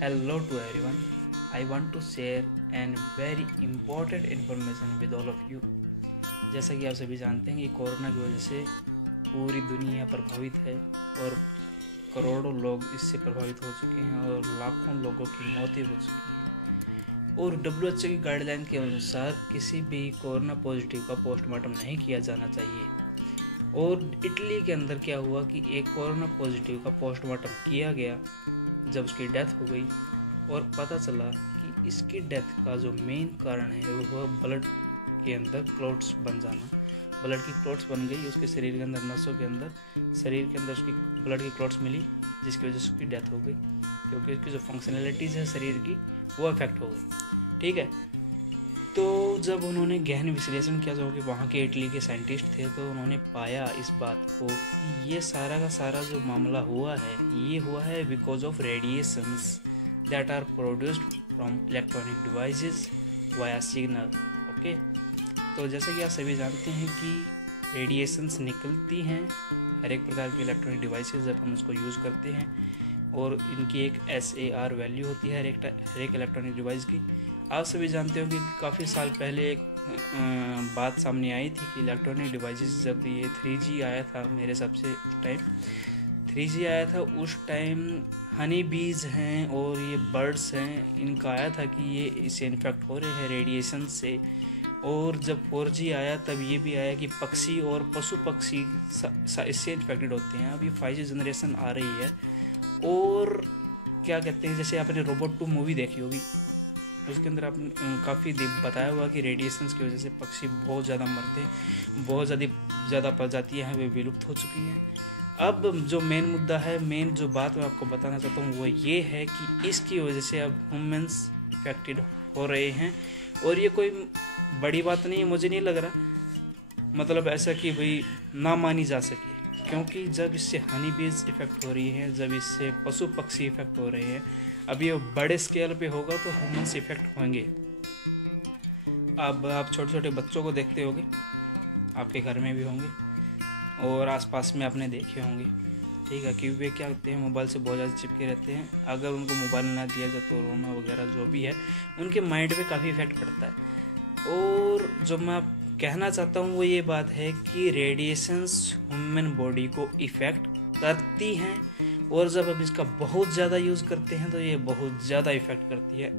Hello to everyone. I want to share an very important information with all of you. जैसा कि आप सभी जानते हैं कि कोरोना की वजह से पूरी दुनिया प्रभावित है और करोड़ों लोग इससे प्रभावित हो चुके हैं और लाखों लोगों की मौतें हो चुकी हैं। और WHO की गाइडलाइन के अनुसार किसी भी कोरोना पॉजिटिव का पोस्टमार्टम नहीं किया जाना चाहिए। और इटली के अंदर क्या हुआ कि एक कोरोना पॉजिटिव का पोस्टमार्टम किया गया जब उसकी डेथ हो गई और पता चला कि इसकी डेथ का जो मेन कारण है वो ब्लड के अंदर क्लॉट्स बन जाना। ब्लड की क्लॉट्स बन गई उसके शरीर के अंदर, नसों के अंदर, शरीर के अंदर उसकी ब्लड की क्लॉट्स मिली, जिसकी वजह से उसकी डेथ हो गई क्योंकि उसकी जो फंक्शनैलिटीज़ है शरीर की वो अफेक्ट हो गई। ठीक है, तो जब उन्होंने गहन विश्लेषण किया जो कि वहाँ के इटली के साइंटिस्ट थे, तो उन्होंने पाया इस बात को कि ये सारा का सारा जो मामला हुआ है ये हुआ है because of radiations that are produced from electronic devices via signal. Okay, तो जैसा कि आप सभी जानते हैं कि रेडिएशंस निकलती हैं हर एक प्रकार के इलेक्ट्रॉनिक डिवाइसेस जब हम उसको यूज़ करते हैं, और इनकी एक SAR वैल्यू होती है हर एक इलेक्ट्रॉनिक डिवाइस की। आप सभी जानते होंगे कि काफ़ी साल पहले एक बात सामने आई थी कि इलेक्ट्रॉनिक डिवाइसेस जब ये 3G आया था, मेरे हिसाब से उस टाइम 3G आया था, उस टाइम हनी बीज हैं और ये बर्ड्स हैं, इनका आया था कि ये इससे इन्फेक्ट हो रहे हैं रेडिएशन से। और जब 4G आया तब ये भी आया कि पक्षी और पशु पक्षी इससे इन्फेक्टेड होते हैं। अब ये 5G जनरेशन आ रही है और क्या कहते हैं, जैसे आपने रोबोट 2 मूवी देखी होगी, उसके अंदर आपने काफ़ी बताया हुआ कि रेडिएशंस की वजह से पक्षी बहुत ज़्यादा मरते हैं, बहुत ज़्यादा प्रजातियाँ हैं वे विलुप्त हो चुकी हैं। अब जो मेन मुद्दा है, मेन जो बात मैं आपको बताना चाहता हूँ वो ये है कि इसकी वजह से अब ह्यूमन्स इफेक्टेड हो रहे हैं। और ये कोई बड़ी बात नहीं है, मुझे नहीं लग रहा मतलब ऐसा कि भाई ना मानी जा सके, क्योंकि जब इससे हनी बीज इफेक्ट हो रही है, जब इससे पशु पक्षी इफेक्ट हो रहे हैं, अब ये बड़े स्केल पे होगा तो ह्यूमन्स इफेक्ट होंगे। अब आप छोटे छोटे बच्चों को देखते होंगे, आपके घर में भी होंगे और आसपास में आपने देखे होंगे। ठीक है, कि वे क्या करते हैं, मोबाइल से बहुत ज़्यादा चिपके रहते हैं। अगर उनको मोबाइल ना दिया जाए तो रोना वगैरह जो भी है उनके माइंड पे काफ़ी इफेक्ट पड़ता है। और जो मैं कहना चाहता हूँ वो ये बात है कि रेडिएशंस ह्यूमन बॉडी को इफ़ेक्ट करती हैं, और जब हम इसका बहुत ज़्यादा यूज़ करते हैं तो ये बहुत ज़्यादा इफ़ेक्ट करती है।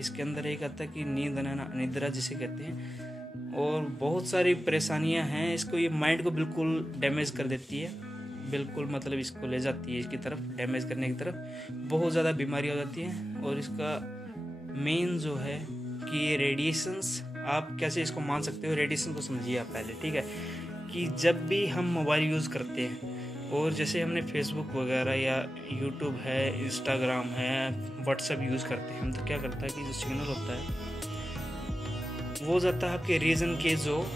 इसके अंदर एक आता है कि नींद निद्रा जिसे कहते हैं, और बहुत सारी परेशानियां हैं। इसको ये माइंड को बिल्कुल डैमेज कर देती है, बिल्कुल मतलब इसको ले जाती है इसकी तरफ, डैमेज करने की तरफ। बहुत ज़्यादा बीमारी हो जाती है। और इसका मेन जो है कि ये रेडिएशंस, आप कैसे इसको मान सकते हो, रेडिएशन को समझिए आप पहले। ठीक है, कि जब भी हम मोबाइल यूज़ करते हैं और जैसे हमने फेसबुक वगैरह या यूट्यूब है, इंस्टाग्राम है, व्हाट्सएप यूज़ करते हैं हम, तो क्या करता है कि जो सिग्नल होता है वो जाता है आपके रीजन के, जो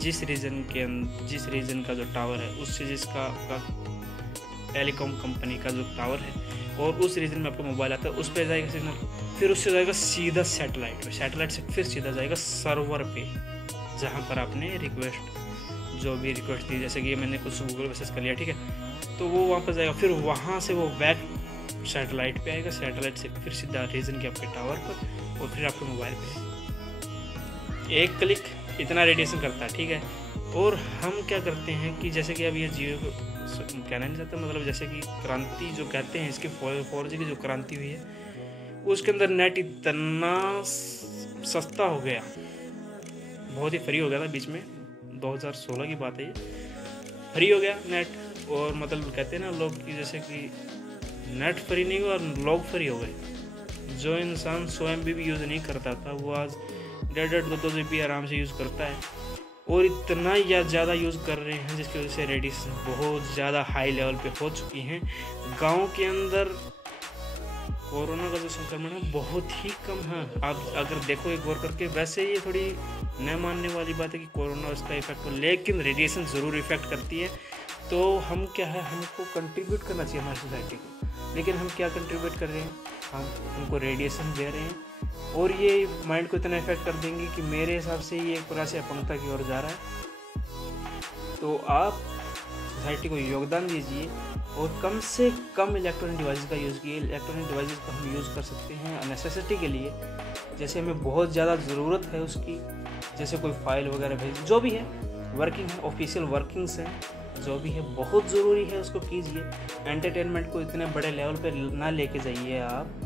जिस रीजन का जो टावर है उससे, जिसका टेलीकॉम कंपनी का जो टावर है, और उस रीजन में आपका मोबाइल आता है, उस पर जाएगा सिग्नल, फिर उससे जाएगा सीधा सैटेलाइट पे, सैटेलाइट से फिर सीधा जाएगा सर्वर पे, जहाँ पर आपने जो भी रिक्वेस्ट दी, जैसे कि मैंने कुछ गूगल मैसेज कर लिया, ठीक है, तो वो वहाँ पर जाएगा, फिर वहाँ से वो बैक सैटेलाइट पे आएगा, सैटेलाइट से फिर सीधा रीजन के आपके टावर पर, और फिर आपके मोबाइल पे। एक क्लिक इतना रेडिएशन करता है। ठीक है, और हम क्या करते हैं कि जैसे कि अब ये जियो को कहना नहीं चाहता, मतलब जैसे कि क्रांति जो कहते हैं इसके 4G की जो क्रांति हुई है, उसके अंदर नेट इतना सस्ता हो गया, बहुत ही फ्री हो गया था बीच में, 2016 की बात है, ये फ्री हो गया नेट। और मतलब कहते हैं ना लोग कि जैसे कि नेट फ्री नहीं हुआ और लोग फ्री हो गए। जो इंसान 100 MB भी यूज़ नहीं करता था वो आज 1.5-2 GB आराम से यूज़ करता है, और इतना या ज़्यादा यूज़ कर रहे हैं जिसकी वजह से रेडिएशन बहुत ज़्यादा हाई लेवल पे हो चुकी हैं। गाँव के अंदर कोरोना का जो संक्रमण है बहुत ही कम है, आप अगर देखो एक गौर करके। वैसे ये थोड़ी न मानने वाली बात है कि कोरोना उसका इफेक्ट हो, लेकिन रेडिएशन ज़रूर इफेक्ट करती है। तो हम क्या है, हमको कंट्रीब्यूट करना चाहिए हमारी सोसाइटी को, लेकिन हम क्या कंट्रीब्यूट कर रहे हैं, हम उनको रेडिएशन दे रहे हैं, और ये माइंड को इतना इफेक्ट कर देंगे कि मेरे हिसाब से ये एक प्रकार से अपंगता की ओर जा रहा है। तो आप सोसाइटी को योगदान दीजिए और कम से कम इलेक्ट्रॉनिक डिवाइस का यूज़ कीजिए। इलेक्ट्रॉनिक डिवाइस को हम यूज़ कर सकते हैं नेसेसिटी के लिए, जैसे हमें बहुत ज़्यादा ज़रूरत है उसकी, जैसे कोई फाइल वगैरह भेज, जो भी है वर्किंग है, ऑफिशियल वर्किंग्स है, जो भी है बहुत ज़रूरी है उसको कीजिए। एंटरटेनमेंट को इतने बड़े लेवल पे ना लेके जाइए आप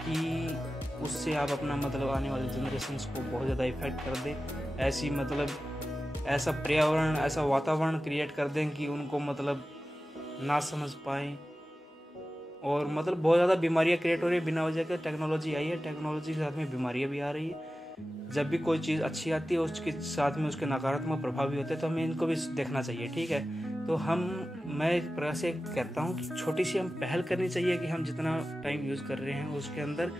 कि उससे आप अपना मतलब आने वाले जनरेशन्स को बहुत ज़्यादा इफ़ेक्ट कर दें। ऐसी मतलब ऐसा पर्यावरण, ऐसा वातावरण क्रिएट कर दें कि उनको मतलब ना समझ पाएँ और मतलब बहुत ज़्यादा बीमारियाँ क्रिएट हो रही है बिना वजह के। टेक्नोलॉजी आई है, टेक्नोलॉजी के साथ में बीमारियाँ भी आ रही है। जब भी कोई चीज़ अच्छी आती है उसके साथ में उसके नकारात्मक प्रभाव भी होते हैं, तो हमें इनको भी देखना चाहिए, ठीक है। तो मैं एक प्रकार से कहता हूँ कि छोटी सी हम पहल करनी चाहिए कि हम जितना टाइम यूज़ कर रहे हैं उसके अंदर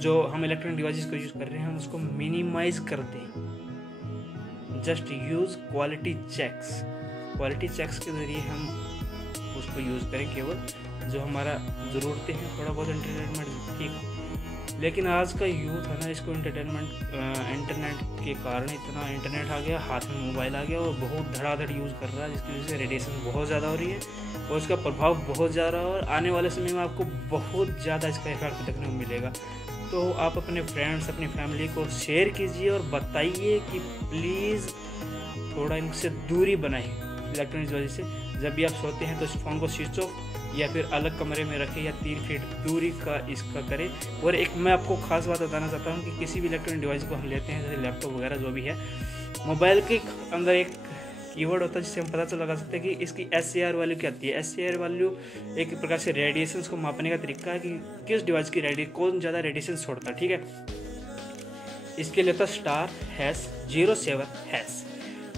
जो हम इलेक्ट्रॉनिक डिवाइसेस को यूज़ कर रहे हैं उसको मिनिमाइज कर दें। जस्ट यूज़ क्वालिटी चेक्स के ज़रिए हम उसको यूज़ करें, केवल जो हमारा ज़रूरतें हैं, थोड़ा बहुत एंटरटेनमेंट ठीक। लेकिन आज का यूथ है ना, इसको इंटरनेट के कारण इतना इंटरनेट आ गया, हाथ में मोबाइल आ गया और बहुत धड़ाधड़ यूज़ कर रहा है, जिसकी वजह से रेडिएशन बहुत ज़्यादा हो रही है और इसका प्रभाव बहुत ज़्यादा और आने वाले समय में आपको बहुत ज़्यादा इसका इफेक्ट देखने को मिलेगा। तो आप अपने फ्रेंड्स, अपनी फैमिली को शेयर कीजिए और बताइए कि प्लीज़ थोड़ा इनसे दूरी बनाइए इलेक्ट्रॉनिक डिवाइस से। जब भी आप सोते हैं तो इस फ़ोन को स्विच ऑफ या फिर अलग कमरे में रखें या 3 फीट दूरी का इसका करें। और एक मैं आपको खास बात बताना चाहता हूँ कि किसी भी इलेक्ट्रॉनिक डिवाइस को हम लेते हैं, जैसे लैपटॉप वगैरह जो भी है, मोबाइल के अंदर एक कीवर्ड होता है जिससे हम पता लगा सकते हैं कि इसकी SAR वैल्यू क्या आती है। SAR वैल्यू एक प्रकार से रेडिएशंस को मापने का तरीका है कि किस डिवाइस की कौन ज़्यादा रेडिएशन छोड़ता है, ठीक है। इसके लिए होता है *07#।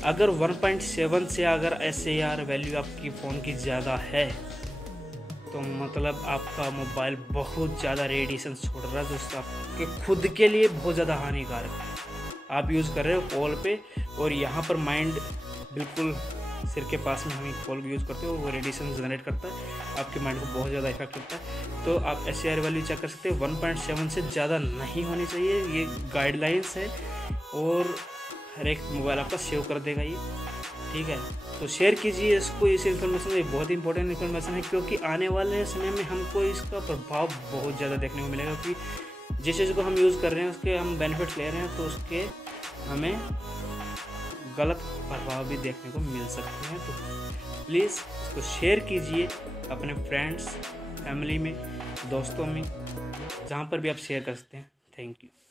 अगर 1.7 से अगर SAR वैल्यू आपकी फ़ोन की ज़्यादा है तो मतलब आपका मोबाइल बहुत ज़्यादा रेडिएशन छोड़ रहा है, जो आपके खुद के लिए बहुत ज़्यादा हानिकारक है। आप यूज़ कर रहे हो कॉल पे और यहाँ पर माइंड बिल्कुल सिर के पास में हम कॉल यूज़ करते हो, वो रेडिएशन जनरेट करता है, आपके माइंड को बहुत ज़्यादा इफेक्ट करता है। तो आप SAR वैल्यू चेक कर सकते हैं, 1.7 से ज़्यादा नहीं होनी चाहिए, ये गाइडलाइंस है और हर एक मोबाइल आपका सेव कर देगा ये, ठीक है। तो शेयर कीजिए इसको, इस इन्फॉर्मेशन, ये बहुत इंपॉर्टेंट इन्फॉर्मेशन है क्योंकि आने वाले समय में हमको इसका प्रभाव बहुत ज़्यादा देखने को मिलेगा। क्योंकि जिस चीज़ को हम यूज़ कर रहे हैं उसके हम बेनिफिट्स ले रहे हैं तो उसके हमें गलत प्रभाव भी देखने को मिल सकते हैं। तो प्लीज़ इसको शेयर कीजिए अपने फ्रेंड्स, फैमिली में, दोस्तों में, जहाँ पर भी आप शेयर कर सकते हैं। Thank you.